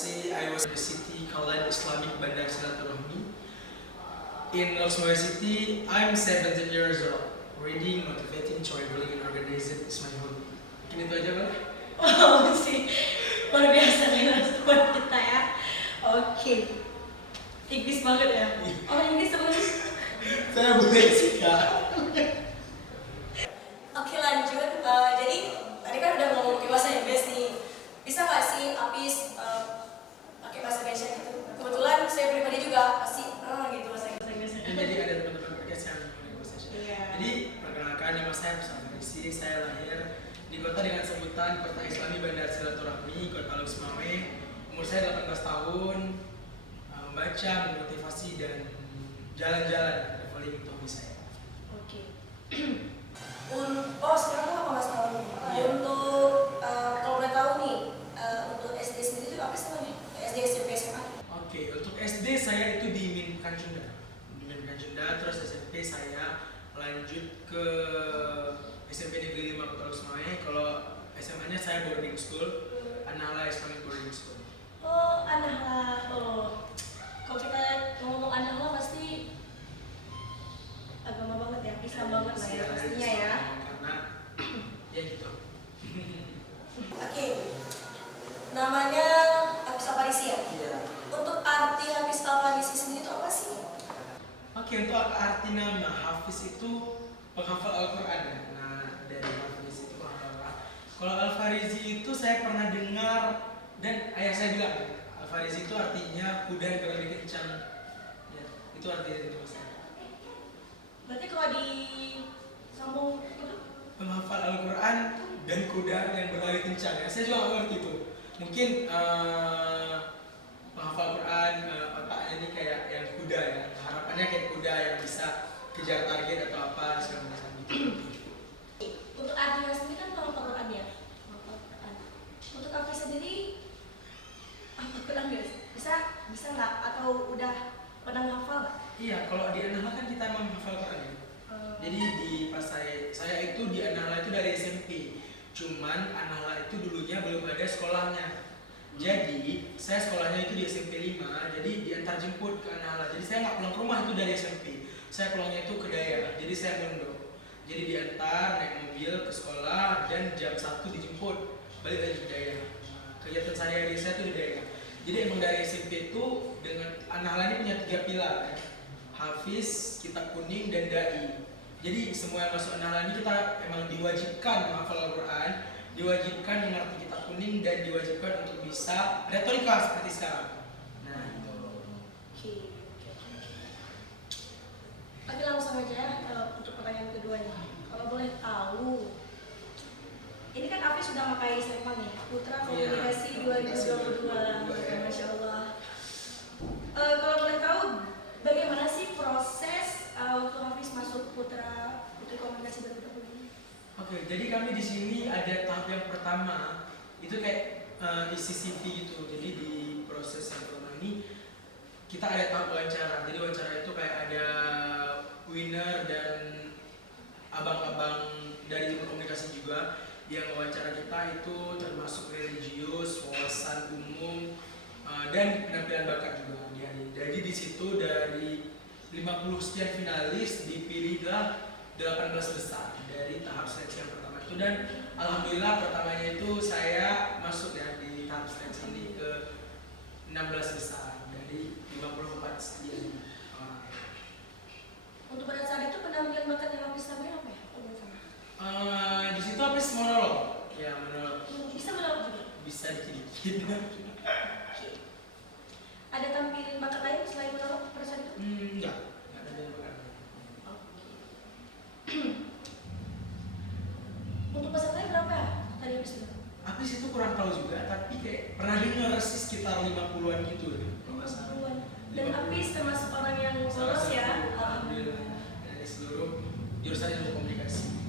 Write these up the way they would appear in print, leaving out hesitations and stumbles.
say I was in the city called Islamic Bandar Silaturahmi. In Los City, I'm 17 years old. Reading, motivating, traveling, and organizing is my hobby. Mungkin itu aja, Bang. Wow sih, luar biasa teman kita ya. Oke, Inggris banget ya. Oh Inggris teman. Saya boleh sih, Kak. Oke lanjut. Jadi tadi kan udah ngomong bahasa Inggris nih. Bisa nggak sih Apis pakai bahasa Indonesia gitu? Kebetulan saya pribadi juga pasti gitu bahasa Inggris. Jadi ada teman-teman podcast yang negosiasi. Jadi perkenalkan nama saya Musa Farisi. Saya lahir di kota dengan sebutan Kota Islami Bandar Silaturahmi, Kota Lusmawe. Umur saya 18 tahun. Membaca, memotivasi dan jalan-jalan, traveling itu hobi saya. Oke. Sekarang tuh 18 tahun. Untuk kalau boleh tahu nih, untuk SD sendiri itu apa sih namanya? SD, SMP, SMA? Oke, untuk SD saya itu di Min Kanjunda. Di Min Kanjunda, terus SMP saya lanjut ke SMP Negeri 5 Kota Lusmawe. Kalau SMA-nya saya boarding school, An-Nahla Islamic Boarding School. Oh, An-Nahla. Kalau kita ngomong An-Nahla pasti agama banget ya, Islam banget lah ya pastinya ya. Karena ya gitu. Oke. Namanya Hafiz Al-Farisi ya? Iya. Untuk arti Hafiz Al-Farisi sendiri itu apa sih? Oke, untuk arti nama Hafiz itu penghafal Al-Quran ya. Nah, dari Hafiz itu penghafal Al-Quran. Kalau Al-Farizi itu saya pernah dengar dan ayah saya bilang Al-Farizi itu artinya kuda yang berlari kencang. Ya, itu artinya dari nama saya. Berarti kalau disambung itu Penghafal Al-Quran dan kuda yang berlari kencang ya. Saya juga nggak ngerti itu. Mungkin penghafal Al-Quran otaknya ini kayak yang kuda ya. Harapannya kayak kuda yang bisa kejar target atau apa segala macam gitu. untuk artinya sendiri kan penghafal Quran ya. Penghafal Quran. Untuk Hafiz sendiri hafal Quran nggak sih? Bisa nggak? Atau udah pernah menghafal nggak? Iya, kalau di An-Nahla kan kita menghafal Quran ya. Jadi di pas saya itu di An-Nahla itu dari SMP. Cuman An-Nahla itu dulunya belum ada sekolahnya. Jadi saya sekolahnya itu di SMP 5. Jadi diantar jemput ke An-Nahla. Jadi saya nggak pulang ke rumah itu dari SMP. Saya pulangnya itu ke daerah. Jadi saya mondok. Jadi diantar naik mobil ke sekolah dan jam 1 dijemput balik lagi ke daerah. Kegiatan sehari-hari saya itu di daerah. Jadi emang dari SMP itu dengan An-Nahla ini punya 3 pilar ya. Hafiz, Kitab Kuning, dan Dai. Jadi semua yang masuk An-Nahla ini kita emang diwajibkan menghafal Al-Quran, diwajibkan mengerti Kitab Kuning, dan diwajibkan untuk bisa retorika seperti sekarang. Nah itu. Oke. Oke langsung aja ya untuk pertanyaan kedua nih. Kalau boleh tahu, ini kan Hafiz sudah pakai Serpang nih, Putra Komunikasi 2022. Masya Allah. Kalau boleh tahu, bagaimana sih proses waktu Hafiz masuk Putri Komunikasi 2022? Oke, jadi kami di sini ada tahap yang pertama itu kayak isi CV gitu. Jadi di proses yang pertama ini kita ada tahap wawancara. Jadi wawancara itu kayak ada winner dan abang-abang dari tim komunikasi juga yang wawancara kita itu termasuk religius, wawasan umum, dan penampilan bakat juga. Jadi di situ dari 50 sekian finalis dipilihlah 18 besar dari tahap seleksi yang pertama itu, dan alhamdulillah pertamanya itu saya masuk ya di tahap seleksi ini ke 16 besar dari 54 sekian orang. Untuk pada saat itu penampilan bakat yang Hafiz sampaikan apa ya? Di situ habis monolog, ya monolog. Bisa menolong juga? Bisa dikit-dikit. Ada tampil bakat lain selain menolong pada saat itu? Enggak ada yang bakat. Untuk pesertanya berapa ya? Tadi habis itu? Habis itu kurang tahu juga, tapi kayak pernah dengar sih sekitar 50-an gitu ya. Kalau nggak salah. Dan Hafiz termasuk orang yang lolos ya? Alhamdulillah. Dari seluruh jurusan ilmu komunikasi.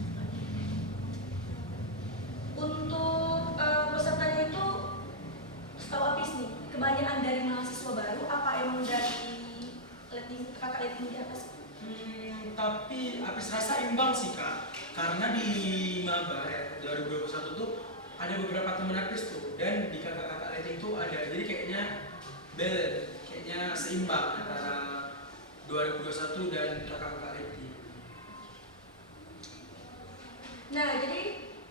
Untuk pesertanya itu, setahu Hafiz nih, kebanyakan dari mahasiswa baru apa emang dari kakak letting di atas? Tapi Apis rasa imbang sih Kak, karena di maba ya 2021 tuh ada beberapa teman Apis tuh, dan di kakak-kakak rating itu ada, jadi kayaknya balance, kayaknya seimbang antara 2021 dan kakak-kakak rating. Nah, jadi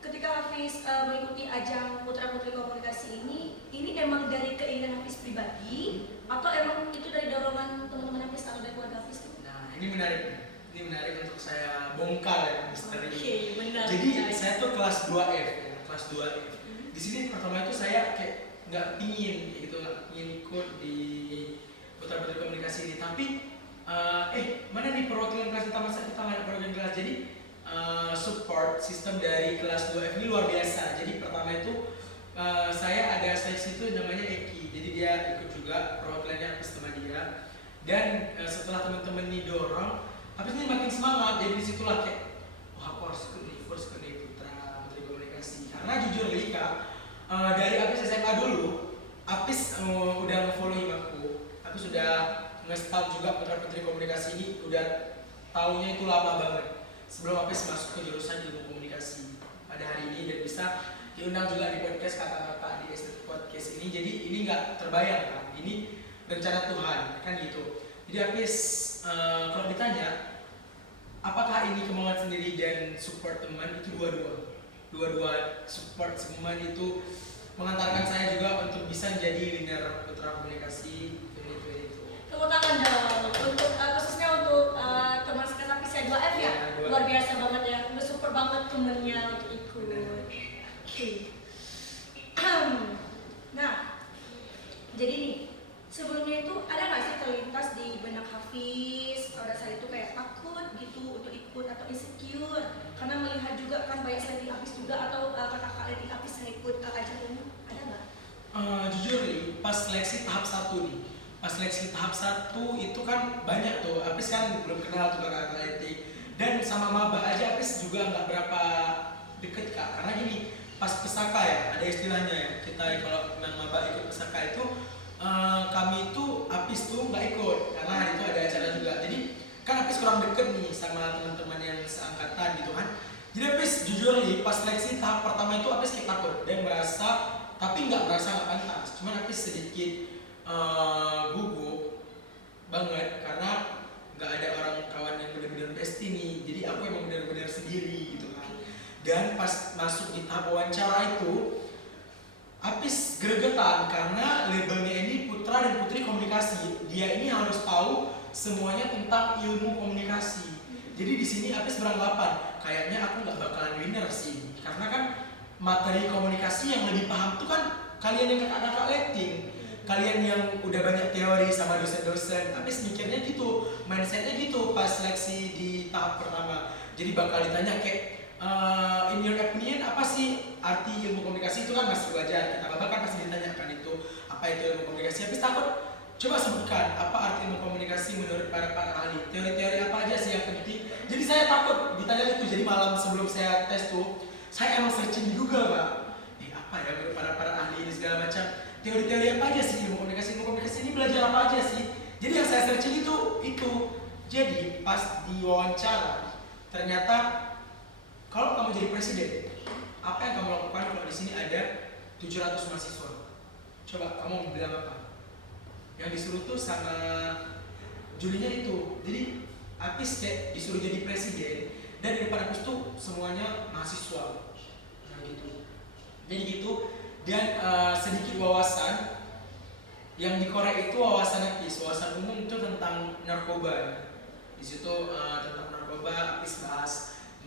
ketika Hafiz mengikuti ajang Putra Putri Komunikasi ini emang dari keinginan Hafiz pribadi atau emang itu dari dorongan teman-teman Hafiz atau dari keluarga Hafiz? Nah, ini menarik untuk saya bongkar ya misteri. Oke, benar. Jadi saya tuh kelas 2F ya, kelas 2F. Di sini pertama itu saya kayak nggak pingin ikut di Putra Putri Komunikasi ini, tapi mana nih perwakilan kelas kita, masa kita nggak ada perwakilan kelas. Jadi support sistem dari kelas 2F ini luar biasa. Jadi pertama itu saya ada seleksi itu namanya Eki, jadi dia ikut juga, perwakilannya Hafiz sama dia. Dan setelah teman-teman ini dorong, Hafiz ini makin semangat. Jadi disitulah kayak, wah aku harus ikut nih Putra Putri Komunikasi. Karena jujur li Kak, dari Hafiz SMA dulu, Hafiz udah nge-follow aku, Hafiz sudah nge-stalk juga Putra Putri Komunikasi ini, udah taunya itu lama banget sebelum Hafiz masuk ke jurusan ilmu komunikasi pada hari ini, dan bisa diundang juga di podcast kakak-kakak di SD Podcast ini. Jadi ini nggak terbayang kan, ini rencana Tuhan kan gitu. Jadi Hafiz kalau ditanya apakah ini kemauan sendiri dan support teman, itu dua-dua support teman itu mengantarkan saya juga untuk bisa menjadi winner Putra Komunikasi 2022. Tepuk tangan dong untuk khususnya untuk teman sekelas Hafiz ya 2F ya, luar biasa banget ya, udah super banget temennya untuk ikut. Oke. Nah, jadi nih sebelumnya itu ada nggak sih terlintas di benak Hafiz pada saat itu kayak takut gitu untuk ikut atau insecure karena melihat juga kan banyak seleksi Hafiz juga atau kakak-kakak seleksi Hafiz yang ikut ajang ini, ada nggak? Jujur nih, pas seleksi tahap 1 nih, pas seleksi tahap 1 itu kan banyak tuh, Hafiz kan belum kenal tuh kakak atletik, dan sama maba aja Hafiz juga nggak berapa deket Kak, karena gini, pas pesaka ya, ada istilahnya ya, kita kalau memang maba ikut pesaka itu kami itu Hafiz tuh nggak ikut, karena hari itu ada acara juga, jadi kan Hafiz kurang deket nih sama teman-teman yang seangkatan gitu kan. Jadi Hafiz jujur nih, pas seleksi tahap pertama itu Hafiz kayak takut dan merasa, tapi nggak merasa nggak pantas, cuman Hafiz sedikit gugup banget karena nggak ada orang kawan yang benar-benar bestie nih, jadi aku emang benar-benar sendiri gitu kan. Dan pas masuk di tahap wawancara itu Hafiz gregetan karena labelnya ini Putra dan Putri Komunikasi, dia ini harus tahu semuanya tentang ilmu komunikasi. Jadi di sini Hafiz beranggapan kayaknya aku nggak bakalan winner sih, karena kan materi komunikasi yang lebih paham tuh kan kalian yang kakak-kakak letting, kalian yang udah banyak teori sama dosen-dosen. Hafiz mikirnya gitu, mindsetnya gitu pas seleksi di tahap pertama. Jadi bakal ditanya kayak in your opinion apa sih arti ilmu komunikasi, itu kan masih wajar, kita bapak kan pasti ditanyakan itu apa itu ilmu komunikasi. Hafiz takut, coba sebutkan apa arti ilmu komunikasi menurut para ahli, teori-teori apa aja sih yang penting. Jadi saya takut ditanya itu, jadi malam sebelum saya tes tuh saya emang searching juga Pak, apa ya menurut para ahli ini segala macam, teori-teori apa aja sih ilmu komunikasi ini belajar apa aja sih. Jadi yang saya searching itu. Jadi pas diwawancara ternyata kalau kamu jadi presiden, apa yang kamu lakukan kalau di sini ada 700 mahasiswa? Coba kamu bilang apa? Yang disuruh tuh sama jurinya itu. Jadi Hafiz kayak disuruh jadi presiden, dan di depan Hafiz tuh semuanya mahasiswa. Nah gitu. Jadi gitu. Dan sedikit wawasan yang dikorek itu wawasan Hafiz, wawasan umum itu tentang narkoba. Di situ tentang narkoba Hafiz bahas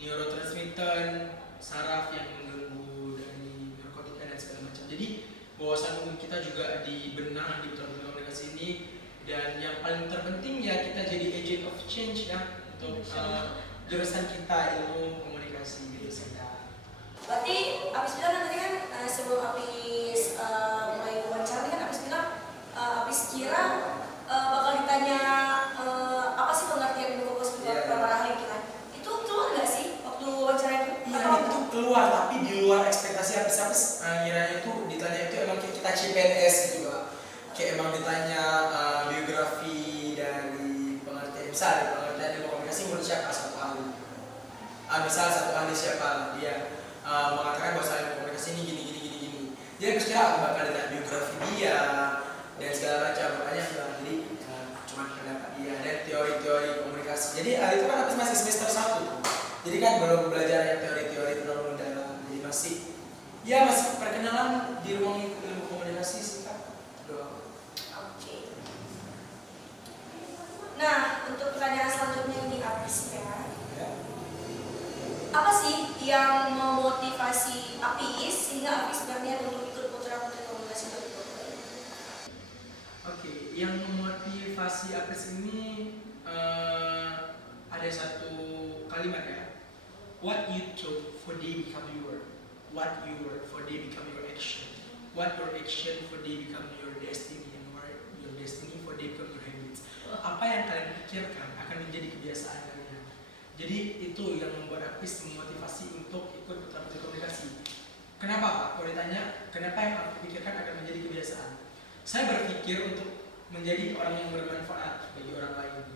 neurotransmitter, saraf yang mengganggu dari narkotika dan segala macam. Jadi wawasan umum kita juga dibenah di Putra Putri Komunikasi ini, dan yang paling terpenting ya kita jadi agent of change ya untuk jurusan kita ilmu komunikasi gitu saya. Berarti Hafiz bilang tadi kan sebelum Hafiz mulai wawancara kan Hafiz bilang Hafiz kira bakal ditanya apa sih pengertian ilmu komunikasi para ahli kita. Itu keluar nggak sih waktu wawancara itu? Iya itu keluar, tapi di luar ekspektasi Hafiz. Kiranya itu ditanya itu emang kayak kita CPNS gitu Pak. Kayak emang ditanya biografi dari pengertian, misal pengertian ilmu komunikasi menurut siapa satu ahli. Misal satu ahli siapa dia mengatakan bahwa ilmu komunikasi ini gini. Jadi aku kira aku bakal lihat biografi dia dan segala macam, makanya aku bilang jadi cuma pendapat dia dan teori-teori komunikasi. Jadi itu kan aku masih semester 1 tuh. Jadi kan belum belajar yang teori-teori terlalu mendalam. Jadi masih perkenalan di ruang ilmu komunikasi sih Kak. Oke. Nah, untuk pertanyaan selanjutnya ini Apis ya. Apa sih yang memotivasi Apis sehingga Apis berniat untuk ikut Putra Putri Komunikasi 2020? Oke, yang memotivasi Apis ini ada satu kalimat ya. What you thought for day become your. What you were for day become your action. What your action for day become your destiny, and your destiny for day become your habits. Apa yang kalian pikirkan akan menjadi kebiasaan kalian. Jadi itu yang membuat Apis memotivasi untuk ikut Putra Putri Komunikasi. Kenapa Pak? Kalau ditanya kenapa yang aku pikirkan akan menjadi kebiasaan, saya berpikir untuk menjadi orang yang bermanfaat bagi orang lain.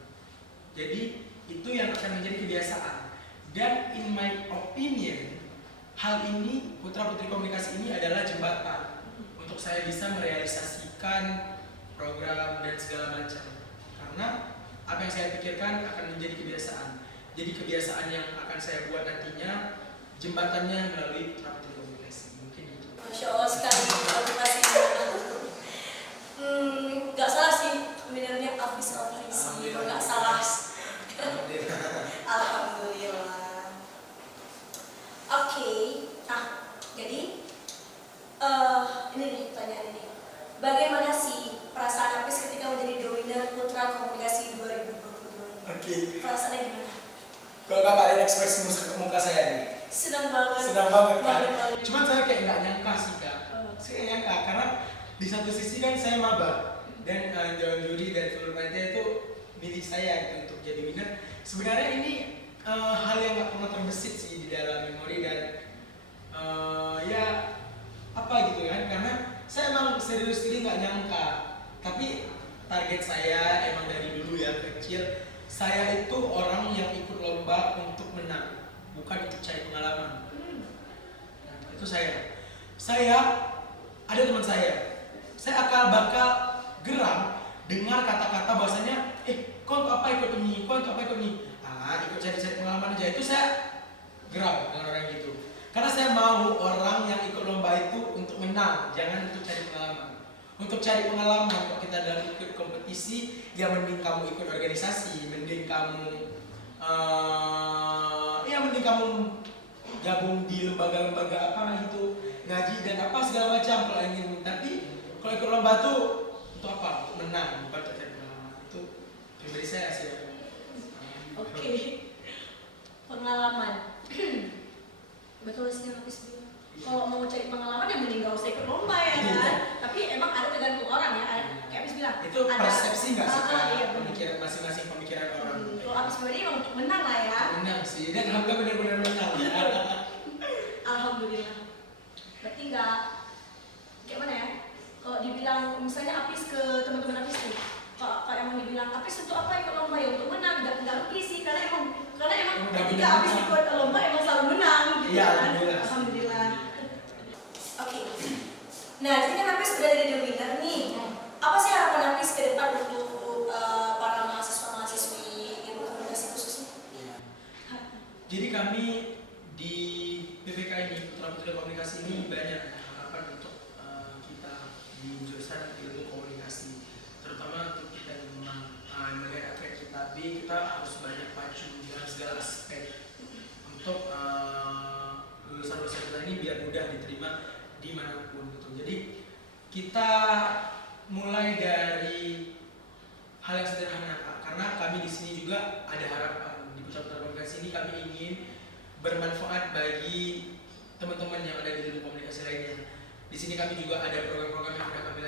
Jadi itu yang akan menjadi kebiasaan. Dan in my opinion, hal ini Putra Putri Komunikasi ini adalah jembatan untuk saya bisa merealisasikan program dan segala macam. Karena apa yang saya pikirkan akan menjadi kebiasaan. Jadi kebiasaan yang akan saya buat nantinya jembatannya melalui Putra Putri Komunikasi. Mungkin itu. Masya Allah sekali motivasinya. Gak salah sih sebenarnya Apis sih, nggak salah. Alhamdulillah. Oke, nah jadi ini nih pertanyaan ini. Bagaimana sih perasaan Apis ketika menjadi dominan Putra Komunikasi 2022? Oke. Perasaannya gimana? Kalau Kakak lihat ekspresi muka saya nih. Senang banget. Senang banget kan? Banget. Cuman saya kayak nggak nyangka sih Kak. Saya nggak nyangka karena di satu sisi kan saya maba dan Dewan Juri dan seluruh panitia itu milik saya gitu untuk jadi winner. Sebenarnya ini hal yang nggak pernah terbesit sih di dalam memori dan ya apa gitu kan, karena saya emang serius ini nggak nyangka. Tapi target saya emang dari dulu ya kecil, saya itu orang yang ikut lomba untuk menang, bukan untuk cari pengalaman. Nah, itu saya ada teman saya bakal geram dengar kata-kata bahwasanya kau untuk apa ikut ini, kau untuk apa ikut ini, ikut cari-cari pengalaman aja. Itu saya geram dengan orang gitu, karena saya mau orang yang ikut lomba itu untuk menang, jangan untuk cari pengalaman. Untuk cari pengalaman, kalau kita dalam ikut kompetisi, ya mending kamu ikut organisasi, mending kamu mending kamu gabung di lembaga-lembaga apa gitu, ngaji dan apa segala macam kalau ingin. Tapi kalau ikut lomba tuh untuk apa? Untuk menang, bukan untuk cari pengalaman. Itu pribadi saya sih. Oke. Pengalaman. Betul sih yang Apis bilang. Kalau mau cari pengalaman ya mending gak usah ikut lomba ya kan. Tapi emang ada tergantung orang ya. Kayak Apis bilang. Itu persepsi nggak sih Kak? Iya, Pemikiran masing-masing pemikiran orang. Kalau Apis pribadi emang untuk menang lah ya. Menang sih, dan alhamdulillah benar-benar menang. Alhamdulillah. Berarti nggak kayak mana ya? Kalau dibilang misalnya Apis ke teman-teman Apis nih, kalau emang dibilang Apis untuk apa ikut lomba ya untuk menang, nggak rugi sih karena emang ketika Apis ikut lomba emang selalu menang gitu ya, kan. Alhamdulillah. Oke. Nah, jadi kan Apis sudah jadi the winner nih. Apa sih harapan Apis ke depan untuk para mahasiswa-mahasiswi ilmu komunikasi khususnya? Jadi kami di PPK ini, Putra Putri Komunikasi ini banyak harapan untuk kita di jurusan ilmu komunikasi, terutama untuk kita yang memang melihat atlet kita B, kita harus banyak pacu dalam segala aspek untuk lulusan-lulusan kita ini biar mudah diterima dimanapun gitu. Jadi kita mulai dari hal yang sederhana Kak, karena kami di sini juga ada harapan di Putra Putri Komunikasi ini. Kami ingin bermanfaat bagi teman-teman yang ada di ilmu komunikasi lainnya. Di sini kami juga ada program-program yang sudah kami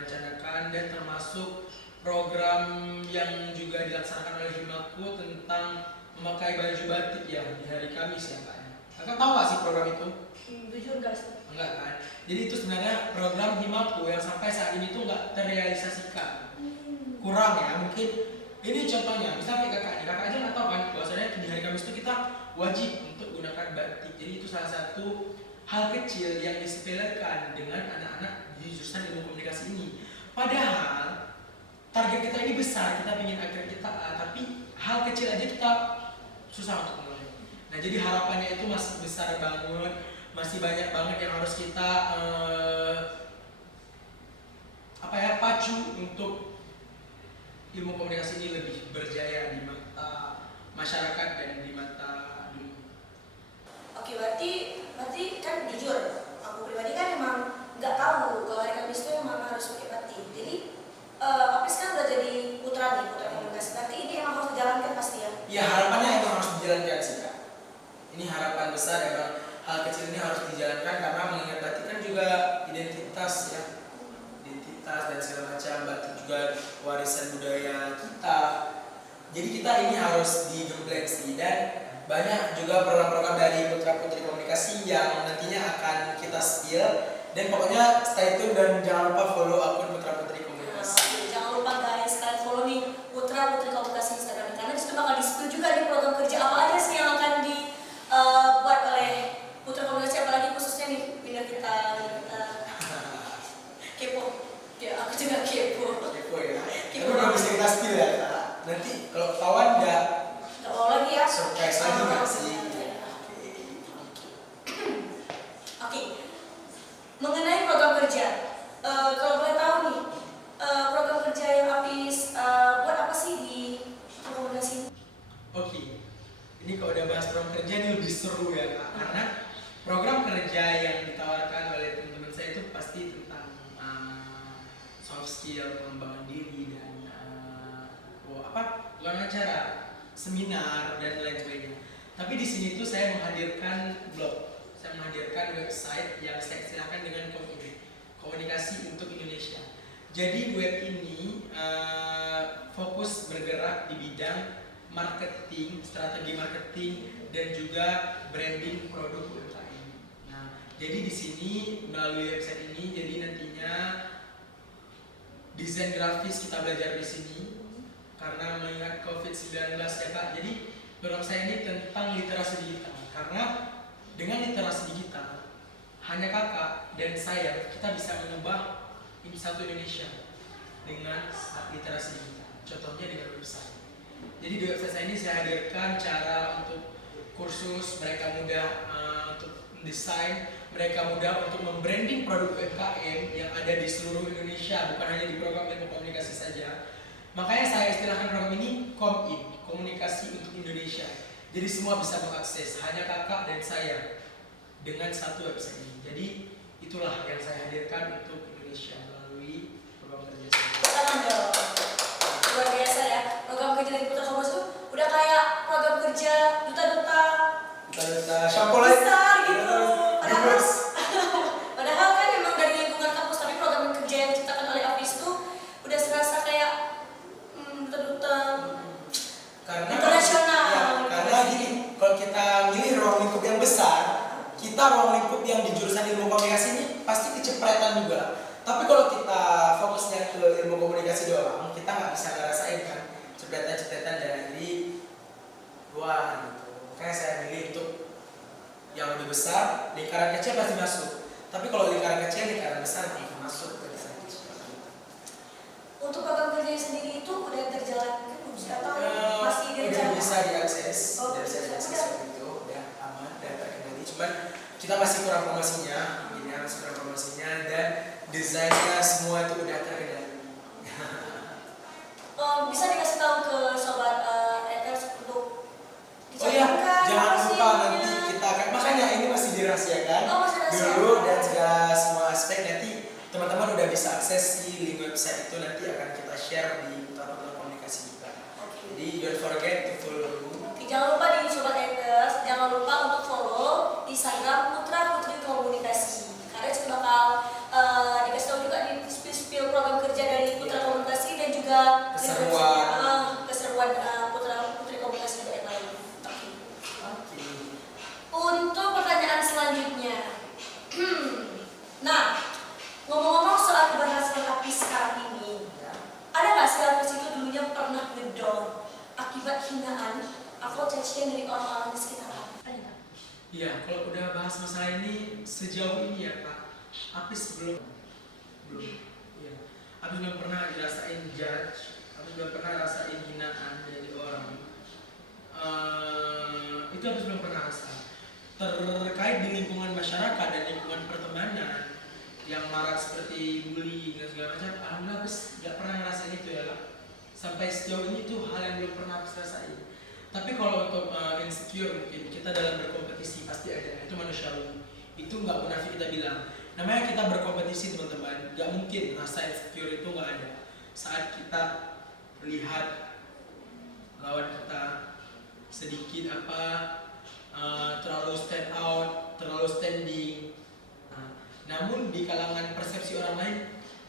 rencanakan dan termasuk program yang juga dilaksanakan oleh Himaku tentang memakai baju batik ya di hari Kamis ya Kak. Kakak tahu nggak sih program itu? Jujur nggak sih? Enggak kan? Jadi itu sebenarnya program Himaku yang sampai saat ini tuh nggak terrealisasikan. Kurang ya mungkin. Ini contohnya, misalnya kakak aja nggak tahu kan bahwasanya di hari Kamis itu kita wajib untuk gunakan batik. Jadi itu salah satu hal kecil yang disepelekan dengan anak-anak di jurusan ilmu komunikasi ini. Padahal target kita ini besar, kita ingin agar kita A, tapi hal kecil aja kita susah untuk mulai. Nah, jadi harapannya itu masih besar banget, masih banyak banget yang harus kita pacu untuk ilmu komunikasi ini lebih berjaya di mata masyarakat dan di mata dunia. Oke, berarti kan jujur, aku pribadi kan emang nggak tahu kalau hari Kamis itu emang harus pakai batik. Jadi Apis kan udah jadi putra komunikasi. Berarti ini emang harus dijalankan pasti ya? Iya, harapannya emang harus dijalankan sih Kak. Ini harapan besar, emang hal kecil ini harus dijalankan karena mengingat batik kan juga identitas ya, identitas dan segala macam. Batik juga warisan budaya kita. Jadi kita ini harus digembleng sih, dan banyak juga program-program dari Putra Putri Komunikasi yang nantinya akan kita spill. Dan pokoknya stay tune dan jangan lupa follow akun Putra Putri Komunikasi. Jangan lupa guys, kalian follow nih Putra Putri Komunikasi Instagram, karena disitu bakal di-spill juga nih program kerja apa aja sih yang akan dibuat oleh Putra Komunikasi, apalagi khususnya nih bila kita kepo. Ya, aku juga kepo. Kepo ya. Kepo. Tapi belum bisa kita spill ya Kak. Nanti kalau ketahuan nggak mau lagi ya? surprise lagi nggak sih? Oke. Mengenai program kerja, kalau boleh tahu nih, program kerja yang Apis buat apa sih di komunikasi? Oke, ini kalau udah bahas program kerja ini lebih seru ya Kak, karena program kerja yang ditawarkan oleh teman-teman saya itu pasti tentang soft skill, pengembangan diri, dan bukan acara, seminar dan lain sebagainya. Tapi di sini tuh saya menghadirkan blog, saya menghadirkan website yang saya istilahkan dengan komunikasi untuk Indonesia. Jadi web ini fokus bergerak di bidang marketing, strategi marketing, dan juga branding produk UMKM. Nah, jadi di sini melalui website ini, jadi nantinya desain grafis kita belajar di sini karena mengingat COVID-19 ya Kak. Jadi program saya ini tentang literasi digital, karena dengan literasi digital hanya kakak dan saya kita bisa mengubah satu Indonesia dengan literasi digital. Contohnya dengan website. Jadi di website saya ini saya hadirkan cara untuk kursus, mereka mudah untuk mendesain, mereka mudah untuk membranding produk UMKM yang ada di seluruh Indonesia, bukan hanya di program ilmu komunikasi saja. Makanya saya istilahkan program ini Komin, komunikasi untuk Indonesia. Jadi semua bisa mengakses, hanya kakak dan saya dengan satu website ini. Jadi itulah yang saya hadirkan untuk Indonesia melalui program kerja saya. Salam dong. Luar biasa ya. Program kerja dari Putra Komunikasi itu udah kayak program kerja duta-duta Shampoo lagi. besar gitu. Padahal kan memang dari lingkungan kampus, tapi program kerja yang diciptakan oleh Apis itu udah serasa kayak duta-duta internasional. Ya, karena gini, kalau kita milih ruang lingkup yang besar, kita ruang lingkup yang di jurusan ilmu komunikasi ini pasti kecepretan juga. Tapi kalau kita fokusnya ke ilmu komunikasi doang, kita nggak bisa ngerasain kan cepretan-cepretan dari luar gitu. Makanya saya milih untuk yang lebih besar, lingkaran kecil pasti masuk. Tapi kalau lingkaran kecil, lingkaran besar tidak masuk ke lingkaran kecil. Untuk program kerja sendiri itu udah terjalankan belum sih, atau masih Udah direncanakan? bisa diakses, Oh, udah bisa bisa. diakses gitu, udah aman dan terkendali. Cuman kita masih kurang promosinya, ini masih kurang promosinya, dan desainnya semua itu udah terkendali. Bisa dikasih tahu ke sobat Eters untuk Oh iya, dicatatkan jangan apa sih lupa ininya? nanti kita akan, makanya ini masih dirahasiakan Oh, masih rahasia. dulu, dan segala semua aspek nanti teman-teman udah bisa akses di link website itu, nanti akan kita share di Putra Komunikasi juga. Oke. Jadi don't forget to follow. Jangan lupa di sobat Eters, jangan lupa untuk follow Instagram Putra Putri Komunikasi, karena itu bakal dikasih tahu juga di spill program kerja dari Putra Komunikasi dan juga keseruan Putra Putri Komunikasi dan yang lain. Oke. Untuk pertanyaan selanjutnya, nah, ngomong-ngomong soal keberhasilan Apis sekarang ini, ada nggak sih Apis itu dulunya pernah ngedown akibat hinaan atau cacian dari orang-orang di sekitar Apis? Ada nggak? Iya, kalau udah bahas masalah ini sejauh ini ya Kak, Apis belum, iya, Apis belum pernah dirasain judge, Apis belum pernah rasain hinaan dari orang. Itu Apis belum pernah rasa. Terkait di lingkungan masyarakat dan lingkungan pertemanan yang marak seperti bullying dan segala macam, alhamdulillah Apis nggak pernah ngerasain itu ya Kak. Sampai sejauh ini itu hal yang belum pernah Apis rasain. Tapi kalau untuk insecure mungkin kita dalam berkompetisi pasti ada, itu manusiawi. Itu nggak munafik kita bilang. Namanya kita berkompetisi teman-teman, nggak mungkin rasa insecure itu nggak ada. Saat kita lihat lawan kita sedikit terlalu stand out, terlalu standing. Namun di kalangan persepsi orang lain,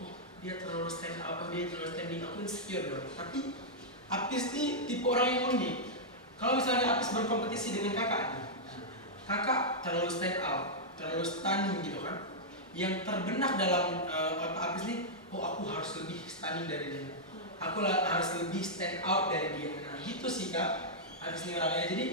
oh dia terlalu stand out, oh dia terlalu standing, aku insecure dong. Tapi Apis ini tipe orang yang unik. Kalau misalnya Apis berkompetisi dengan kakak, kakak terlalu stand out, terlalu stunning gitu kan. Yang terbenak dalam otak Apis ini, oh aku harus lebih stunning dari dia. Aku harus lebih stand out dari dia. Nah gitu sih Kak, Apis ini orangnya. Jadi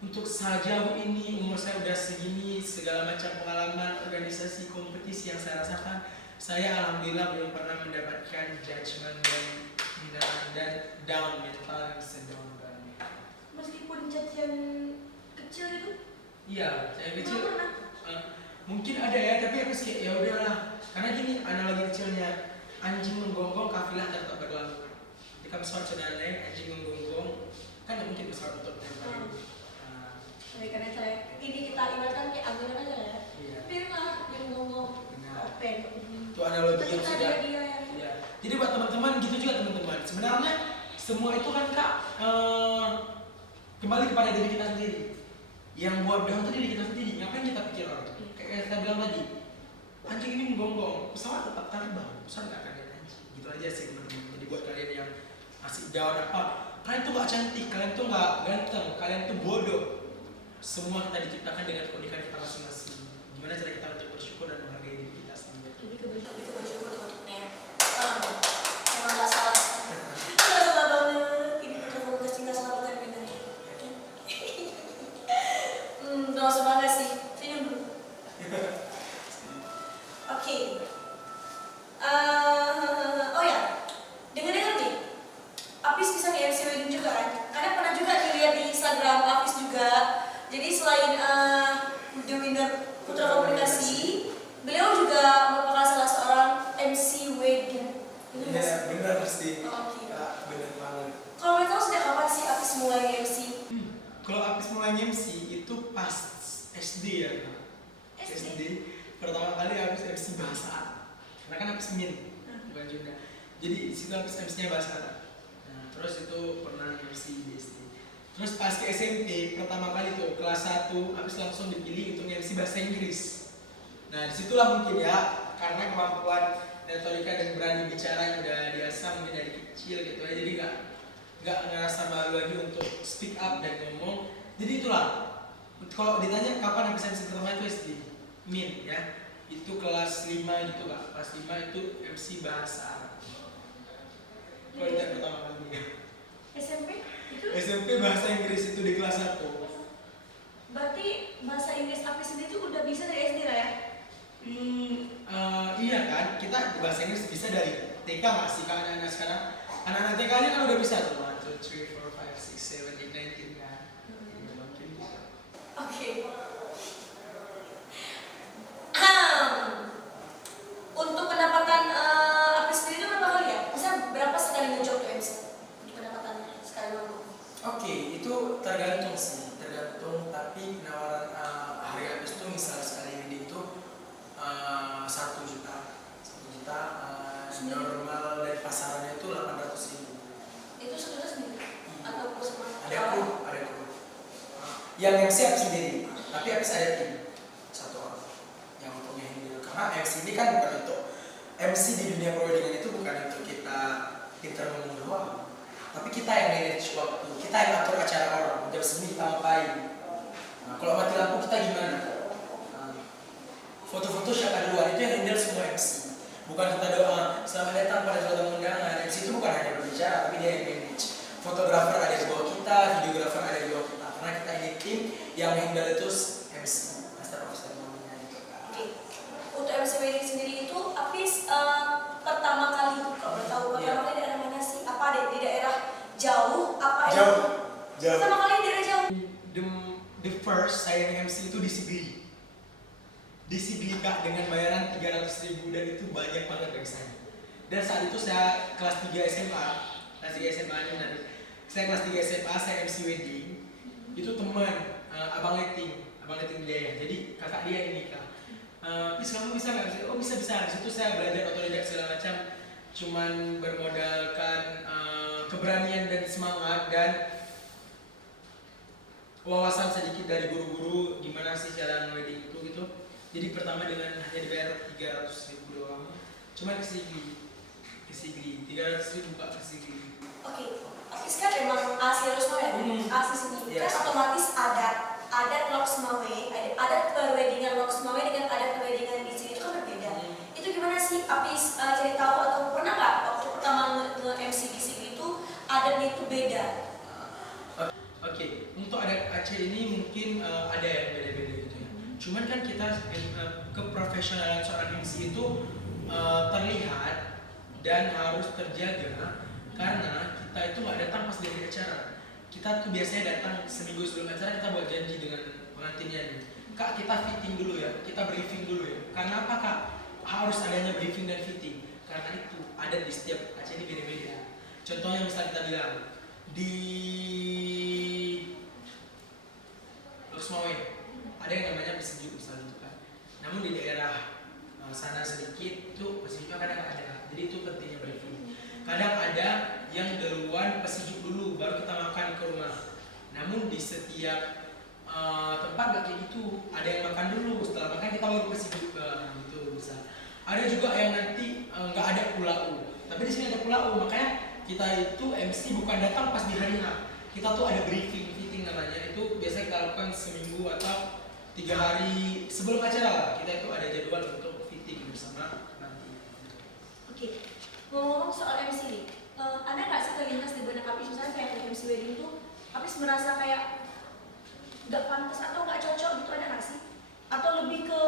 untuk sejauh ini umur saya udah segini, segala macam pengalaman organisasi kompetisi yang saya rasakan, saya alhamdulillah belum pernah mendapatkan judgement dan hinaan dan down mental yang sedang. Meskipun cacian kecil itu? Iya, saya kecil. Belum pernah. Mungkin ada ya, tapi Apis kayak ya udahlah. Karena gini, analogi kecilnya, anjing menggonggong kafilah tetap berlalu. Ketika pesawat sudah naik, anjing menggonggong, kan nggak mungkin pesawat untuk naik. Jadi karena saya ini kita ibaratkan kayak anggaran aja ya. Iya. Biarlah yang ngomong open. Itu analogi yang Kita sudah. dia yang Iya. Jadi buat teman-teman gitu juga teman-teman. Sebenarnya semua itu kan Kak kembali kepada diri kita sendiri. Yang buat down itu diri kita sendiri. Ngapain kita pikir orang? Kayak saya bilang tadi, anjing ini menggonggong, pesawat tetap terbang, pesawat nggak akan lihat anjing. Gitu aja sih teman-teman. Jadi buat kalian yang masih down kalian tuh nggak cantik, kalian tuh nggak ganteng, kalian tuh bodoh. Semua kita diciptakan dengan keunikan kita masing-masing. Gimana cara kita untuk bersyukur dan menghargai diri kita sendiri? jadi bersyukur untuknya. Emang nggak salah. Salah banget. Ini betul-betul cinta salah banget bener. Doa semangat sih. Senyum dulu. Oke. Oh ya, dengar-dengar nih. Apis bisa nge-MC wedding juga kan? Karena pernah juga dilihat di Instagram Apis juga. Jadi selain the winner Putra Komunikasi, beliau juga merupakan salah seorang MC wedding. Iya, benar pasti. Oke. Benar banget. Kalau boleh tahu sejak kapan sih Apis mulai MC? Kalau Apis mulai MC itu pas SD ya Kak. SD. Pertama kali Apis MC bahasa Arab. Karena kan Apis Min, bukan Junda. Jadi di situ Apis MC-nya bahasa Arab. Nah, terus itu pernah MC di SD. Terus pas ke SMP, pertama kali tuh kelas 1, Apis langsung dipilih untuk MC bahasa Inggris. Nah disitulah mungkin ya, karena kemampuan retorika dan berani bicara yang udah diasah mungkin dari kecil gitu ya. Jadi nggak ngerasa malu lagi untuk speak up dan ngomong. Jadi itulah, kalau ditanya kapan Apis MC pertama itu SD Min ya, itu kelas 5 gitu Kak. Kelas 5 itu MC bahasa Arab. Kalau ditanya pertama kali ya. SMP? Itu? SMP bahasa Inggris itu di kelas 1. Berarti bahasa Inggris Apis sendiri tuh udah bisa dari SD lah ya? Iya kan, kita bahasa Inggris bisa dari TK nggak sih Kak anak-anak sekarang? Anak-anak TK ini kan udah bisa tuh 1, 2, 3, 4, 5, 6, 7, 8, 9, 10 kan. Mungkin gitu. Oke. Untuk pendapatan Apis sendiri itu berapa kali ya? Misalnya berapa sekali muncul ke MC? Untuk pendapatannya sekali ngomong. Oke, itu tergantung sih, tergantung. Tapi penawaran harga Apis itu misal sekali ini itu 1 juta, 1 juta normal dari pasarannya itu 800.000. Itu sebenarnya sendiri atau sama? Ada kru. Yang MC Apis sendiri, tapi Apis ada tim 1 orang yang untuk handle. Karena MC ini kan bukan untuk MC di dunia perweddingan itu bukan untuk kita pintar ngomong doang, tapi kita yang manage waktu, kita yang atur acara orang, jam segini kita ngapain. Nah, kalau mati lampu kita gimana? Foto-foto siapa duluan itu yang handle semua MC. Bukan kita doa, selamat datang pada suatu undangan. MC itu bukan hanya berbicara, tapi dia yang manage. Fotografer ada di bawah kita, videografer ada di bawah kita. karena kita ini tim yang handle itu MC Master of Ceremony-nya gitu Kak. Oke. Untuk MC wedding sendiri itu Apis pertama kali kalau boleh tahu pertama kali di daerah mana sih? Apa di daerah jauh? Apa Jauh. Pertama kali di daerah jauh. The first saya MC itu di Sigli. Di Sigli Kak dengan bayaran 300.000 dan itu banyak banget dari saya. Dan saat itu saya kelas 3 SMA. Kelas 3 SMA ini benar. Saya kelas 3 SMA saya MC wedding. Itu teman Abang Leting dia. Jadi kakak dia ini Kak. Pis kamu bisa nggak? Oh bisa. Di situ saya belajar otodidak segala macam. Cuman bermodalkan keberanian dan semangat dan wawasan sedikit dari guru-guru gimana sih cara wedding itu gitu. Jadi pertama dengan hanya dibayar 300.000 doang. Cuman ke Sigli 300.000 Kak ke Sigli. Oke. Apis kan emang asli Losmawe ya? Asli sini. Yes. Kan otomatis adat Losmawe, adat perweddingan Losmawe dengan adat perweddingan di sini itu kan berbeda. Itu gimana sih Apis cari tahu atau pernah nggak waktu pertama nge-MC di sini itu adatnya itu beda? Oke, untuk adat Aceh ini mungkin ada yang beda-beda gitu ya. Cuman kan kita keprofesionalan seorang MC itu terlihat dan harus terjaga karena kita itu nggak datang pas dari acara. Kita tuh biasanya datang seminggu sebelum acara kita buat janji dengan pengantinnya nih. Kak kita fitting dulu ya, kita briefing dulu ya. Karena apa Kak? Harus adanya briefing dan fitting. Karena itu adat di setiap Aceh ini beda-beda. Contohnya misalnya kita bilang di Losmawe ada yang namanya pesejuk misalnya itu kan. Namun di daerah sana sedikit itu pesejuknya kadang nggak ada. Jadi itu pentingnya briefing. Kadang ada yang duluan pesejuk dulu baru kita makan ke rumah. Namun di setiap tempat nggak kayak gitu. Ada yang makan dulu, setelah makan kita baru pesejuk gitu bisa. Ada juga yang nanti nggak ada pulau. Tapi di sini ada pulau, makanya kita itu MC bukan datang pas di hari H. Kita tuh ada briefing, fitting namanya. Itu biasanya kita lakukan seminggu atau 3 hari sebelum acara. Kita itu ada jadwal untuk fitting bersama nanti. Oke. Ngomong soal MC nih, ada nggak sih terlintas di benak Apis misalnya kayak MC wedding itu Apis merasa kayak nggak pantas atau nggak cocok gitu, ada nggak sih? Atau lebih ke,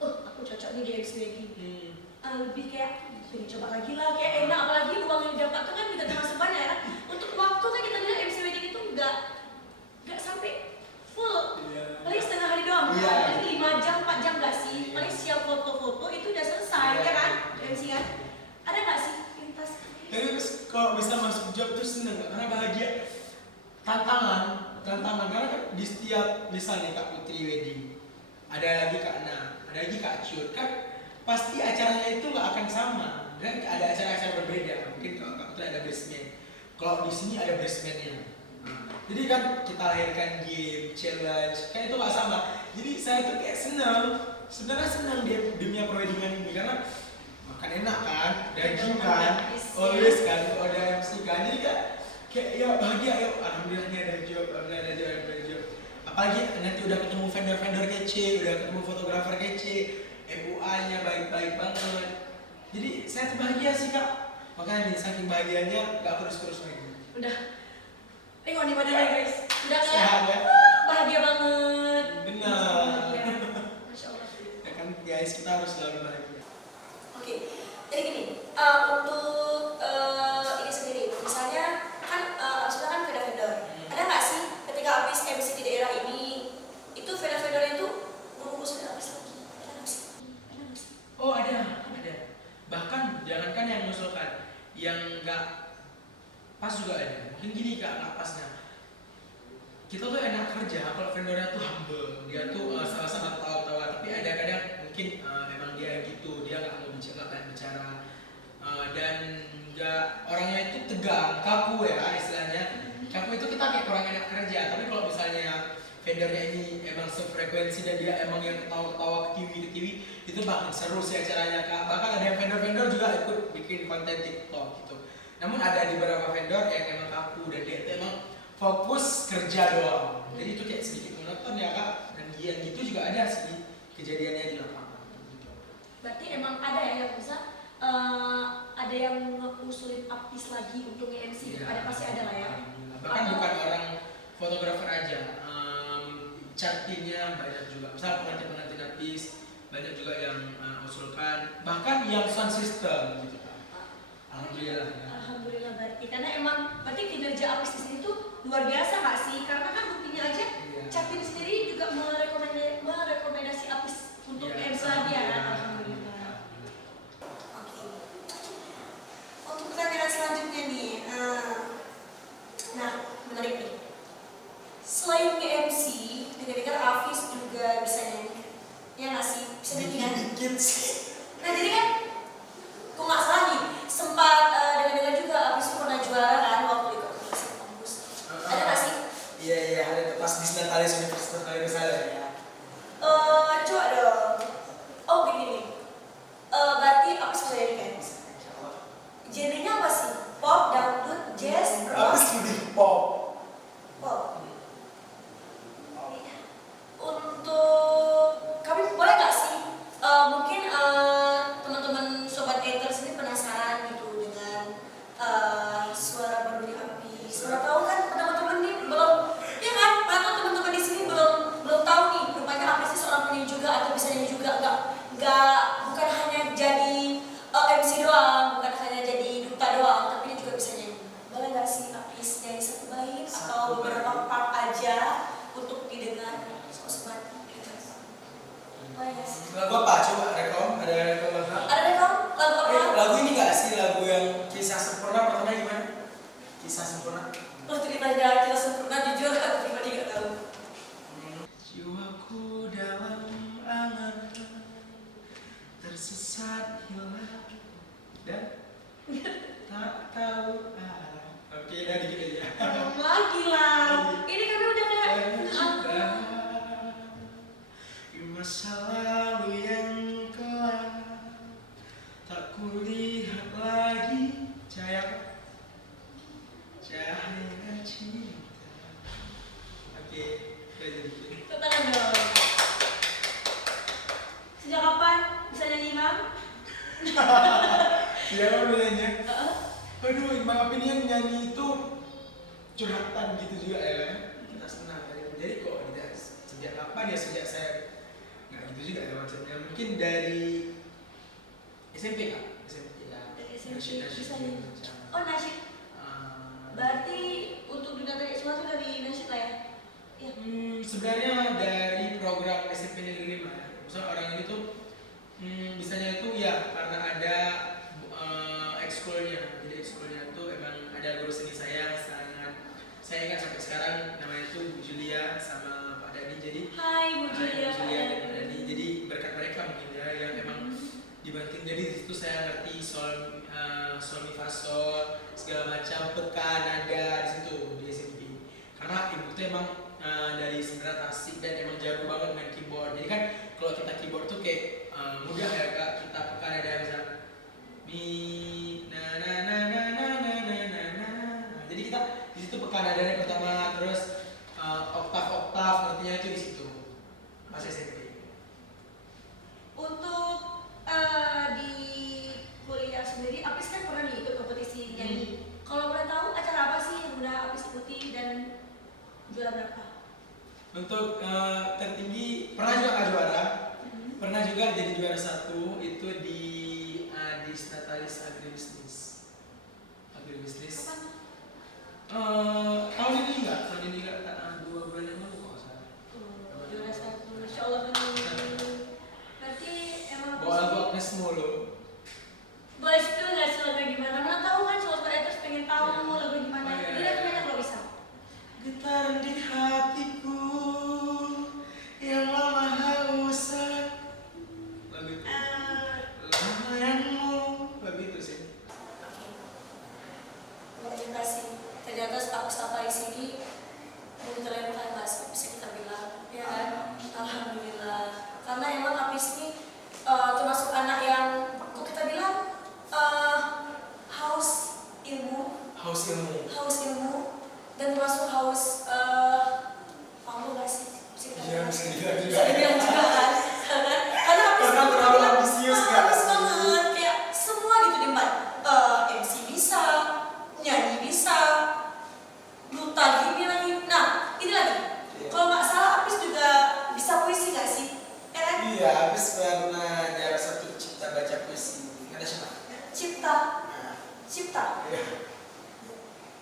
aku cocok nih di MC wedding. Lebih kayak pengen coba lagi lah, kayak enak, apalagi uang yang didapat tuh kan juga termasuk banyak kan. Untuk waktu kan kita lihat MC wedding itu nggak sampai full, paling setengah hari doang. Paling 5 jam, 4 jam nggak sih? Paling siap foto-foto itu udah selesai ya kan, MC kan? Ada nggak sih lintas? Terus kalau bisa masuk job tuh seneng karena bahagia. Tantangan karena kan di setiap misalnya Kak Putri wedding, ada lagi Kak Na, ada lagi Kak Ciur kan. Pasti acaranya itu nggak akan sama dan ada acara-acara berbeda. Mungkin kalau Kak Putri ada bridesmaid, kalau di sini ada bridesmaidnya. Jadi kan kita lahirkan game, challenge, kan itu nggak sama. Jadi saya tuh kayak sebenarnya senang dia dunia perweddingan ini karena makan enak kan, daging kan, always kan, ada MC kan. Jadi kayak ya bahagia ya, alhamdulillah ini ada job. Apalagi nanti udah ketemu vendor-vendor kece, udah ketemu fotografer kece. MUA-nya baik-baik banget. Jadi saya tuh bahagia sih Kak. Makanya saking bahagianya gak kurus-kurus lagi. Udah. Tengok nih badannya guys. Udah kayak Sehat ya? bahagia banget. Benar. Masya Allah. Ya kan guys, kita harus selalu bahagia. Oke. Jadi gini, untuk ini sendiri, misalnya kan sebenarnya kan vendor-vendor. Ada nggak sih ketika habis MC di daerah ini itu vendor-vendor itu mengusulkan habis lagi? Oh ada. Bahkan jangankan yang mengusulkan, yang nggak pas juga ada. Mungkin gini Kak, nggak pasnya. Kita tuh enak kerja kalau vendornya tuh humble, dia tuh sama-sama tawa-tawa. Tapi ada kadang mungkin emang dia gitu, dia nggak mau bicara, dan nggak orangnya itu tegang, kaku ya istilahnya. Kaku itu kita kayak kurang enak kerja. Tapi kalau misalnya vendornya ini emang sefrekuensi dan dia emang yang ketawa-ketawa ketiwi itu bakal seru sih acaranya Kak. Bahkan ada yang vendor-vendor juga ikut bikin konten TikTok gitu. Namun ada di beberapa vendor yang emang kaku dan dia itu emang fokus kerja doang. Jadi itu kayak sedikit monoton ya Kak. Dan yang gitu juga ada sih kejadiannya di lapangan gitu. Berarti emang ada ya yang bisa ada yang ngusulin Apis lagi untuk MC. Ya, Ada pasti ada lah ya. bahkan bukan orang fotografer aja. Cartinnya banyak juga, misal pengantin artis banyak juga yang usulkan, bahkan yang sound system gitu. Alhamdulillah ya. Alhamdulillah berarti, karena emang berarti kinerja Apis di sini tuh luar biasa nggak sih? Karena kan buktinya aja Cartin sendiri juga merekomendasi Apis untuk MC lagi ya kan? Alhamdulillah. Oke. Untuk pertanyaan selanjutnya nih, nah menarik nih. Selain MC, dengar-dengar Apis juga bisa nyanyi, ya nggak sih? Bisa nyanyi kan? Dikit sih. Nah jadi kan, kok nggak salah nih, sempat dengar-dengar juga Apis itu pernah juara kan waktu di kompetisi kampus. Ada nggak sih? Iya, ada pas di Natalis Universitas Natalis ya. Coba dong. Oh gini. Berarti Apis bisa nyanyi kan? Genrenya apa sih? Pop, dangdut, jazz, rock? Apis lebih pop. Pop. Untuk kami boleh nggak sih? Mungkin teman-teman sobat haters ini penasaran gitu dengan suara baru di Apis. Suara tahu kan teman-teman ini belum, ya kan? Atau teman-teman di sini belum tahu nih, rupanya Apis ini seorang penyanyi juga atau bisa nyanyi juga, bukan hanya jadi MC doang, bukan hanya jadi duta doang, tapi dia juga bisa nyanyi. Boleh nggak sih Apis nyanyi satu bait atau beberapa part aja untuk didengar sobat haters? Boleh nggak sih? Lagu apa? Coba rekom, ada rekom apa? Ada rekom lagu apa? Lagu ini nggak sih, lagu yang Kisah Sempurna pertama gimana? Kisah Sempurna. Oh ceritanya kita sempurna, jujur aku pribadi nggak tahu. Jiwaku dalam angan tersesat hilang dan tak tahu arah. Oke, udah dikit aja. Lagi lah. Ini kami udah kayak Di masa lalu yang kelam tak kulihat lagi cahaya cinta. Oke, udah jadi. Tangan dong. Sejak kapan bisa nyanyi Imam? Siapa bilangnya? Aduh, maafin yang nyanyi itu curhatan gitu juga ya. Kita senang jadi kok tidak sejak kapan ya, sejak saya nggak gitu juga ya maksudnya, mungkin dari SMP kak, SMP ya. Dari SMP Nasyid-nasyid bisa gitu, nyanyi. macam. Oh nasyid. Berarti untuk dunia tadi semua itu dari nasyid lah ya? Iya. Sebenarnya dari program SMP Negeri 5 ya. Misalnya orang ini tuh bisanya itu ya karena ada ekskulnya. Jadi ekskulnya tuh emang ada guru seni saya ingat sampai sekarang, namanya itu Bu Julia sama Pak Dani. Jadi Hai Bu Julia. Bu Julia dan Pak Dani. Jadi berkat mereka mungkin ya yang emang dibantuin. Jadi di situ saya ngerti sol mi fa sol segala macam, peka nada di situ di SMP. Karena ibu tuh emang dari sebenarnya Tasik dan emang jago banget main keyboard. Jadi kan kalau kita keyboard tuh kayak mudah ya kak, kita peka nada misalnya mi na na na na na na na na na. Jadi kita di situ peka nadanya pertama, terus oktav nantinya itu di situ pas SMP. Untuk di kuliah sendiri, Apis kan pernah nih ikut kompetisi nyanyi. Kalau boleh tahu acara apa sih yang udah Apis ikuti dan juara berapa? Untuk tertinggi pernah juga nggak juara, pernah juga jadi juara 1 itu di Adis Natalis Agribisnis. Tahun ini enggak 2 bulan yang lalu kok salah. Juara 1, Masya Allah benar. Berarti emang Bawa lagu Agnes mulu. boleh spill nggak sih lagu gimana? Mana tahu kan sobat haters pengen tahu lagu gimana. Ini rekomendasi kalau bisa. Getaran di hatiku yang lama hausan. Lagu itu. Lamayanmu. Lagu itu sih. Terima kasih. Ternyata staff di sini menterima bahasa bisa kita bilang, ya kan? Alhamdulillah. Karena emang Apis ini termasuk anak yang kok kita bilang haus ilmu dan termasuk haus panggung nggak sih? Iya, bisa dibilang juga. Bisa dibilang juga kan? Karena Apis Karena terlalu ambisius nggak haus sih? banget, kayak semua gitu di tempat. MC bisa, nyanyi bisa, duta gini lagi. Nah, ini lagi. Kalau nggak salah Apis juga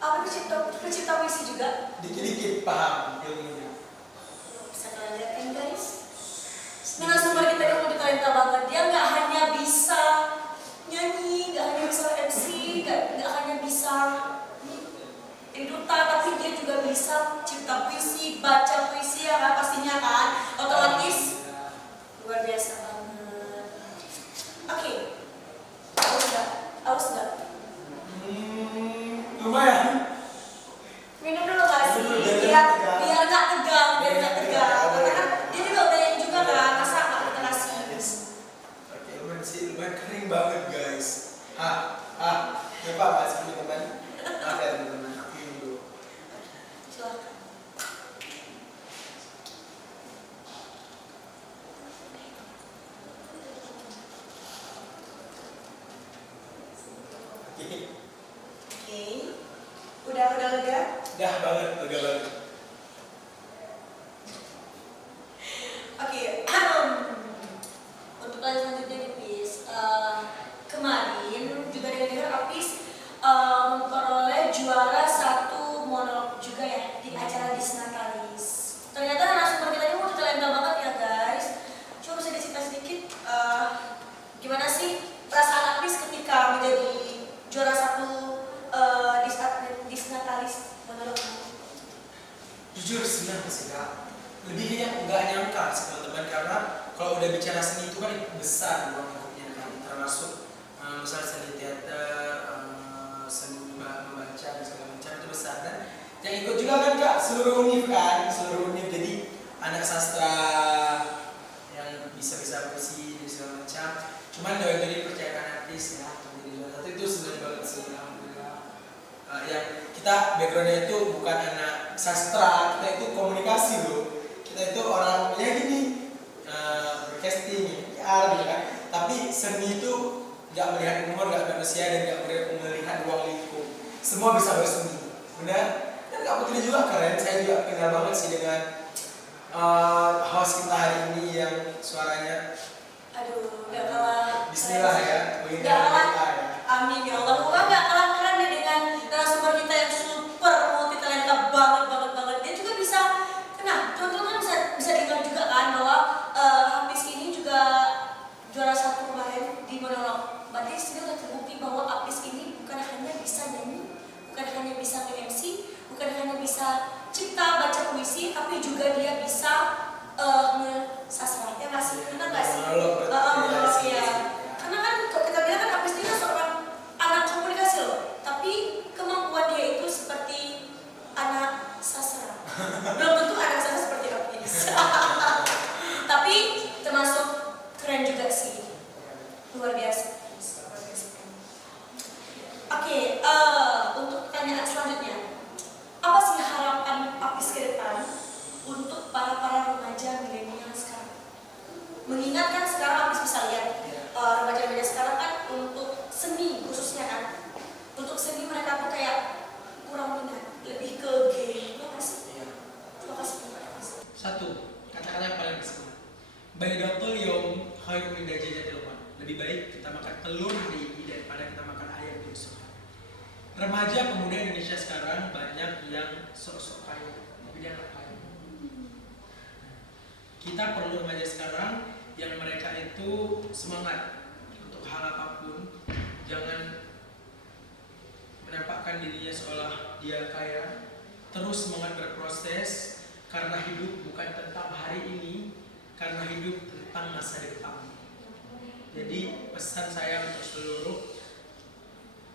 Apa pencipta puisi juga? Dikit-dikit paham ilmunya. Bisa kalian lihat kan guys? Narasumber kita yang multi talenta banget. Dia nggak hanya bisa nyanyi, nggak hanya bisa MC, nggak hanya bisa jadi duta, tapi dia juga bisa cipta puisi, baca puisi ya kan pastinya kan, otomatis luar biasa banget. Oke, haus nggak? Lumayan. Minum dulu nggak sih? Biar nggak tegang, Karena kan dia juga udah yang juga kan, masa nggak kita kasih? Oke, lumayan kering banget guys. Ya Pak, kasih teman-teman. Oke teman-teman, aku minum dulu. Silakan. Oke, udah lega? Dah banget, lega banget. Oke, untuk kalian selanjutnya nih Pis, kemarin juga dengar Apis memperoleh juara 1 monolog juga ya di acara Disnatalis. Ternyata narasumber kita ini multi talenta banget ya guys. Coba bisa diceritain sedikit gimana sih perasaan Apis ketika menjadi juara 1 Disnatalis monolog? Jujur senang sih Kak. Lebihnya nggak nyangka sih teman-teman, karena kalau udah bicara seni itu kan besar ruang lingkupnya kan, termasuk misalnya seni teater, seni membaca dan segala macam itu besar. Dan yang ikut juga kan Kak seluruh univ, jadi anak sastra yang bisa puisi dan segala macam. Cuman dari percayaan artis ya menjadi juara 1 itu senang banget sih, alhamdulillah. Yang kita backgroundnya itu bukan anak sastra, kita itu komunikasi loh. Kita itu orang ya gini, broadcasting, PR gitu kan. Tapi seni itu nggak melihat umur, nggak manusia, dan nggak melihat ruang lingkup. Semua bisa berseni, benar? Dan Kak Putri juga keren. Saya juga kenal banget sih dengan host kita hari ini yang suaranya. Aduh, nggak kalah. Bismillah ya, Nggak kalah. Amin ya Allah. Semoga nggak kalah keren nih dengan narasumber kita yang super multi talenta banget. Dia juga bisa. Nah, teman-teman bisa dengar juga kan bahwa Apis ini juga juara 1 kemarin di monolog. Berarti sudah terbukti bahwa Apis ini bukan hanya bisa nyanyi, bukan hanya bisa nge-MC, bukan hanya bisa cipta baca puisi, tapi juga dia bisa sastra. Ya nggak sih? Benar nggak sih? Iya. Karena kan kalau kita bilang kan Apis ini seorang anak komunikasi loh, tapi kemampuan dia itu seperti anak sastra. Belum tentu anak sastra seperti Apis. Tapi termasuk keren juga sih. Luar biasa. Oke, untuk pertanyaan selanjutnya. Apa sih harapan Apis ke depan untuk para remaja milenial sekarang? Mengingat kan sekarang Apis bisa lihat remaja-remaja sekarang kan untuk seni khususnya kan, untuk seni mereka tuh kayak kurang minat, lebih ke game. Terima kasih. Satu, kata-kata yang paling disebut. Baidatul yom khairun min dajajatil qamar. Lebih baik kita makan telur hari ini daripada kita makan ayam di esok hari. Remaja pemuda Indonesia sekarang banyak yang sok-sok kaya, tapi dia nggak kaya. Kita perlu remaja sekarang yang mereka itu semangat untuk hal apapun, jangan menampakkan dirinya seolah dia kaya, terus semangat berproses, karena hidup bukan tentang hari ini, karena hidup tentang masa depan. Jadi pesan saya untuk seluruh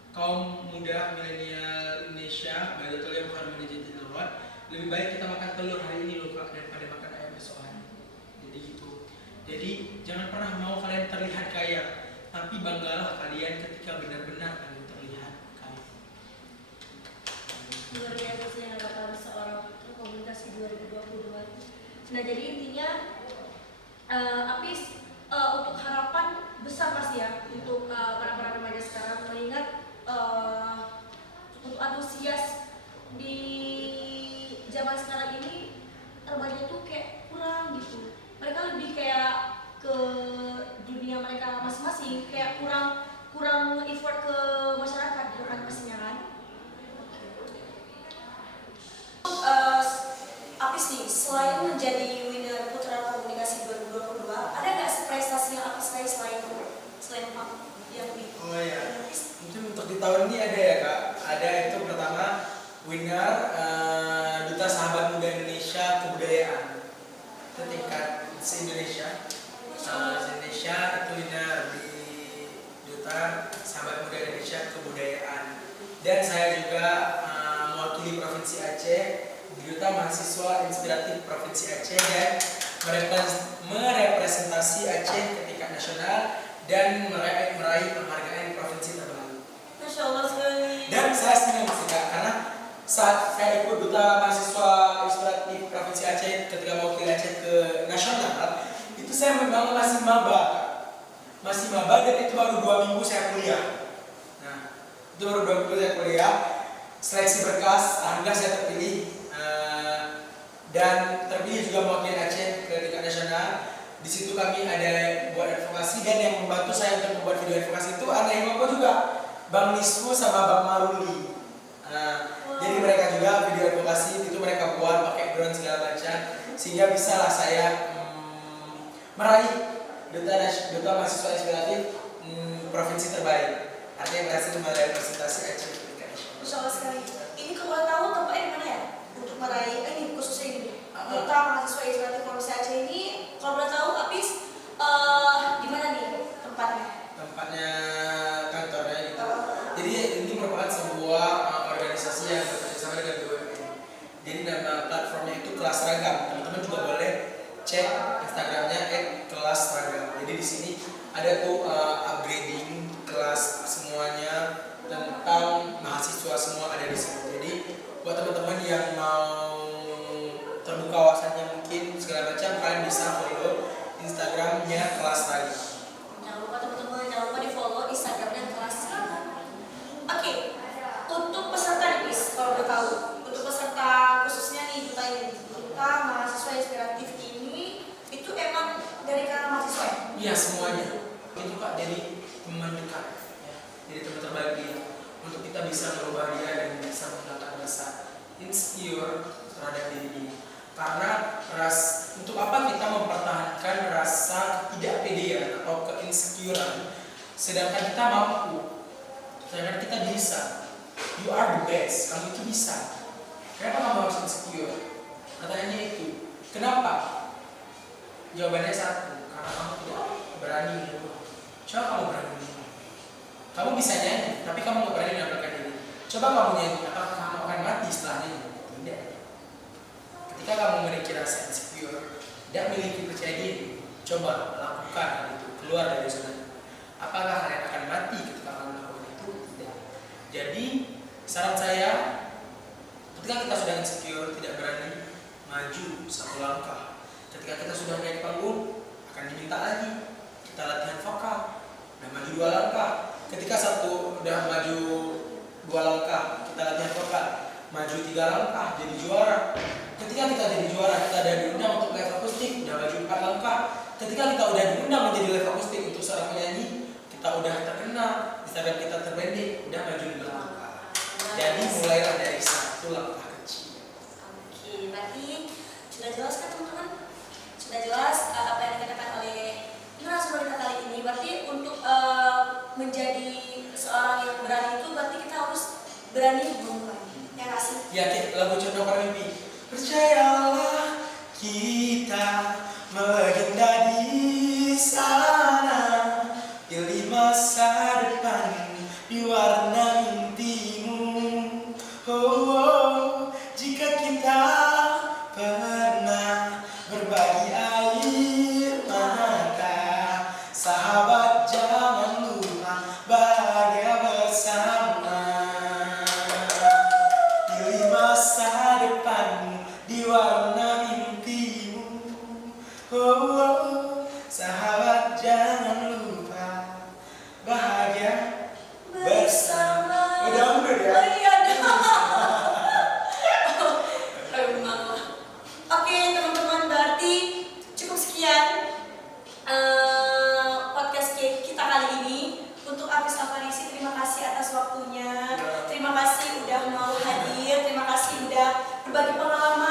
kaum muda milenial Indonesia, Baidatul yom khairun min dajajatil qamar, lebih baik kita makan telur hari ini loh Kak, daripada makan ayam besok hari. Jadi gitu. Jadi jangan pernah mau kalian terlihat kaya, tapi banggalah kalian ketika benar-benar kalian terlihat kaya. Luar biasa sih yang kata seorang komunikasi 2022. Nah jadi intinya Apis untuk harapan besar pasti ya untuk para remaja sekarang, mengingat untuk antusias di zaman sekarang ini remaja itu kayak kurang gitu. Mereka lebih kayak ke dunia mereka masing-masing, kayak kurang effort ke masyarakat gitu kan pastinya kan. se-Indonesia. Se-Indonesia itu leader di Duta Sahabat Muda Indonesia Kebudayaan. Dan saya juga mewakili Provinsi Aceh di Duta Mahasiswa Inspiratif Provinsi Aceh dan merepresentasi Aceh ke tingkat nasional dan meraih penghargaan provinsi terbaik. Masya Allah sekali. Dan saya senang sih Kak, karena saat saya ikut Duta Mahasiswa Inspiratif Provinsi Aceh ketika mewakili Aceh ke nasional, itu saya memang masih maba, dan itu baru 2 minggu saya kuliah. Nah, itu baru 2 minggu saya kuliah, seleksi berkas, alhamdulillah saya terpilih dan terpilih juga mewakili Aceh ke tingkat nasional. Di situ kami ada buat advokasi dan yang membantu saya untuk membuat video advokasi itu anak Himoko juga, Bang Nisfu sama Bang Maruli. Jadi mereka juga video advokasi itu mereka buat pakai drone segala macam sehingga bisalah saya meraih Duta Mahasiswa Inspiratif Provinsi Terbaik. Artinya berhasil merepresentasi Aceh. Masya Allah sekali. Ini kalau tahu tempatnya di mana ya? Untuk meraih ini khususnya ini. Duta Mahasiswa Inspiratif Provinsi Aceh ini kalau boleh tahu habis di mana nih tempatnya? Tempatnya kantornya gitu. Jadi ini merupakan sebuah organisasi yang bekerjasama dengan BUMN. Jadi nama platformnya itu Kelas Ragam. Teman-teman juga boleh cek Instagramnya @kelasragam. Jadi di sini ada tuh upgrading kelas semuanya tentang mahasiswa semua ada di sini. Jadi buat teman-teman yang mau terbuka wawasannya mungkin segala macam kalian bisa follow Instagramnya Kelas Ragam. Jangan lupa teman-teman, jangan lupa di follow Instagramnya Kelas Ragam. Oke, untuk peserta nih Bis, kalau udah tahu, untuk peserta khususnya nih Duta Mahasiswa Inspiratif ini itu emang dari kalangan mahasiswa ya? Iya semuanya. Itu Kak jadi teman dekat, ya. Jadi teman terbaik dia untuk kita bisa merubah dia dan bisa menghilangkan rasa insecure terhadap diri dia. Karena untuk apa kita mempertahankan rasa ketidakpedean atau keinsecurean sedangkan kita mampu, sedangkan kita bisa. You are the best, kamu itu bisa. Kenapa kamu harus insecure? Katanya itu. Kenapa? Jawabannya satu, karena kamu tidak berani mengubah. Coba kamu berani mengubah. Kamu bisa nyanyi, tapi kamu tidak berani menampilkan diri. Coba kamu nyanyi, apakah kamu akan mati setelah nyanyi? Tidak. Ketika kamu memiliki rasa insecure, tidak memiliki percaya diri, coba lakukan hal itu, keluar dari zona. Apakah kalian akan mati ketika kamu melakukan itu? Tidak. Jadi saran saya, ketika kita sudah insecure, tidak berani maju satu langkah. Ketika kita sudah naik panggung, akan diminta lagi kita latihan vokal, dan maju 2 langkah. Ketika udah maju 2 langkah, kita latihan vokal, maju 3 langkah, jadi juara. Ketika kita jadi juara, kita udah diundang untuk live akustik, udah maju 4 langkah. Ketika kita udah diundang menjadi live akustik untuk seorang penyanyi, kita udah terkenal, Instagram kita terbranding, udah maju 5 langkah. Jadi mulailah dari 1 langkah kecil. Oke, berarti sudah jelas kan teman-teman? Sudah jelas apa yang dikatakan oleh narasumber kita kali ini. Berarti untuk menjadi seorang yang berani itu berarti kita harus berani memulai. Ya nggak sih? Ya, lagu Condong Para Mimpi. Percayalah kita legenda di sana, pilih masa depan diwarna mimpimu. Jika kita pernah berbagi air mata, sahabat jangan lupa bahagia bersama. Pilih masa depan diwarna mimpimu. Sahabat jangan lupa bahagia bersama. Udah ya? Oh iya dong. Oke teman-teman, berarti cukup sekian podcast kita kali ini. Untuk Hafiz Alfarisi, terima kasih atas waktunya. Terima kasih udah mau hadir. Terima kasih udah berbagi pengalaman.